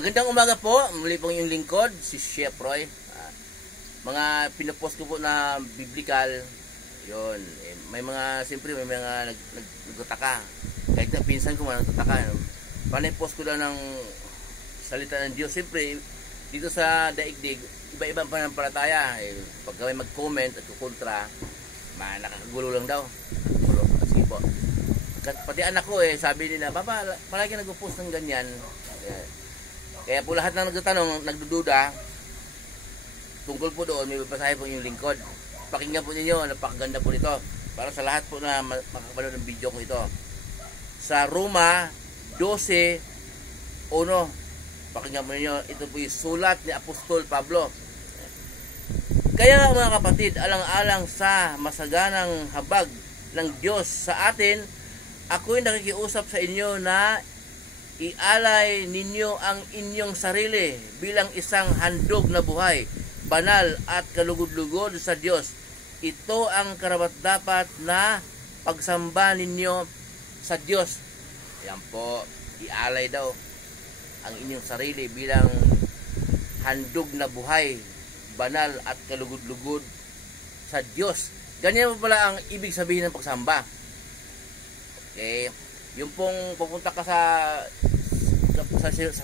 Magandang umaga po, muli pong yung lingkod, si Chef Roy. Mga pinopost ko po na biblical, yun. May mga, siyempre may mga nagtataka. Kahit na pinsan ko man nagtataka. Panipost ko lang ng salita ng Diyos. Siyempre, dito sa daigdig, iba-ibang panampalataya. Pag may mag-comment at kukontra, nakakagulo lang daw. Sige po. Pati anak ko sabi nila, Papa, palagi nag-post ng ganyan. Kaya po lahat ng nagtatanong, nagdududa, tungkol po doon, may babasahin po yung lingkod. Pakinggan po ninyo, napakaganda po nito. Para sa lahat po na makakapanood ng video ko ito. Sa Roma 12:1, pakinggan po ninyo, ito po yung sulat ni Apostol Pablo. Kaya mga kapatid, alang-alang sa masaganang habag ng Diyos sa atin, ako'y nakikiusap sa inyo na ialay ninyo ang inyong sarili bilang isang handog na buhay, banal at kalugod-lugod sa Diyos. Ito ang karapat-dapat na pagsamba ninyo sa Diyos. Yan po, ialay daw ang inyong sarili bilang handog na buhay, banal at kalugod-lugod sa Diyos. Ganyan po pala ang ibig sabihin ng pagsamba. Okay, yung pong pupunta ka sa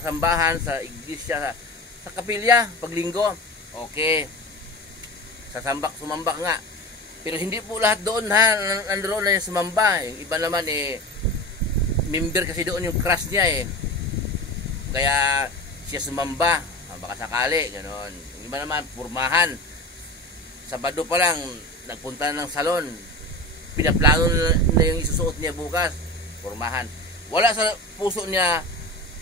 sambahan, sa iglesia, sa kapilya, paglinggo, okay, sumamba nga. Pero hindi po lahat doon nandoon na yung sumamba. Yung iba naman member kasi doon yung crush niya kaya siya sumamba, baka sakali, ganoon. Yung iba naman, purmahan. Sabado pa lang, nagpunta ng salon, pinaplano na yung isusuot niya bukas, purmahan. Wala sa puso niya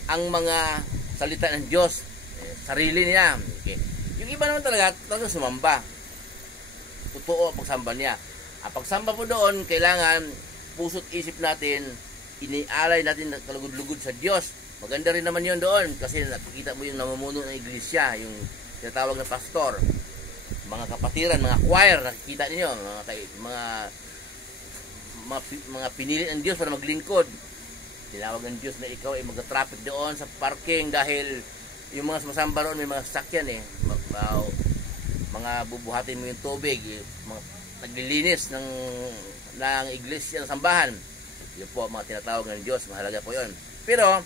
ang mga salita ng Diyos, sarili niya. Okay. Yung iba naman talaga sumamba. Totoo ang pagsamba niya. Ang pagsamba po doon, kailangan puso't isip natin, inialay natin kalugod-lugod sa Diyos. Maganda rin naman yun doon kasi nakikita mo yung namumuno ng iglesia, yung tinatawag na pastor, mga kapatiran, mga choir, nakikita niyo, mga pinili ng Diyos para maglingkod. Tinawag ng Diyos na ikaw ay mag-traffic doon sa parking dahil yung mga sumasamba roon may mga sasakyan mga bubuhatin mo yung tubig, mga naglilinis ng iglesia, ng sambahan. Yun po mga tinatawag ng Diyos, mahalaga po yun. Pero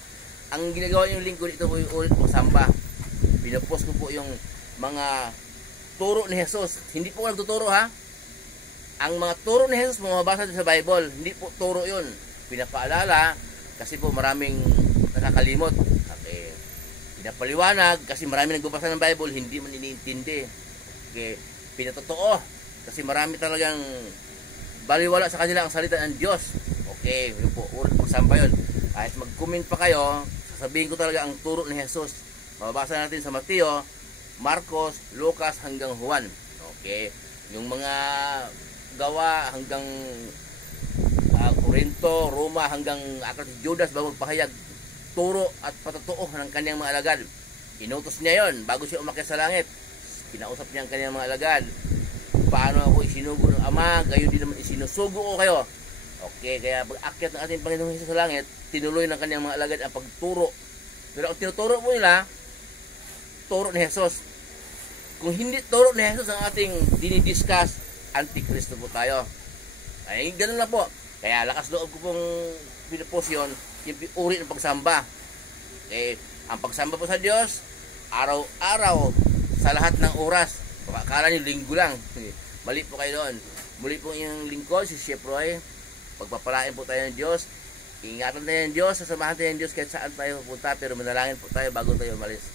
ang ginagawa yung lingkod, ito po yung ulit pong samba. Pinopost ko po yung mga turo ni Jesus. Hindi po nagtuturo ha. Ang mga turo ni Jesus mababasa din sa Bible. Hindi po turo yun. Pinapaalala kasi po maraming nakakalimot. Okay. Pinapaliwanag kasi maraming nagbabasa ng Bible, hindi man iniintindi. Okay. Pinatotoo kasi marami talagang baliwala sa kanila ang salita ng Diyos. Okay, yun po, ulit pagsamba yun. Kahit mag-comment pa kayo, sasabihin ko talaga ang turo ni Jesus. Mababasa natin sa Mateo, Marcos, Lucas hanggang Juan. Okay. Yung mga gawa hanggang Corinto, Roma hanggang aklat si Judas bago magpahayag turo at patotoo ng kanyang mga alagad. Inutos niya yon bago siya umakyat sa langit. Kinausap niya ang kanyang mga alagad. Paano ako isinugo ng Ama, gayon din naman isinusugo ko kayo. Okay, kaya pag-akyat ng ating Panginoong Hesus sa langit, tinuloy ng kanyang mga alagad ang pagturo. Pero ang tinuturo po nila, turo ni Jesus. Kung hindi turo ni Jesus ang ating dinidiscuss, Antikristo po tayo. Ay, ganun na po. Kaya lakas loob ko pong pinupost yun, yung uri ng pagsamba. Ang pagsamba po sa Diyos, araw-araw, sa lahat ng oras. Akala nyo linggo lang. Mali po kayo doon. Muli po yung lingkod, si Chef Roy. Pagpapalain po tayo ng Diyos. Ingatan tayo ng Diyos, sasamahan tayo ng Diyos kahit saan tayo pupunta. Pero manalangin po tayo bago tayo umalis.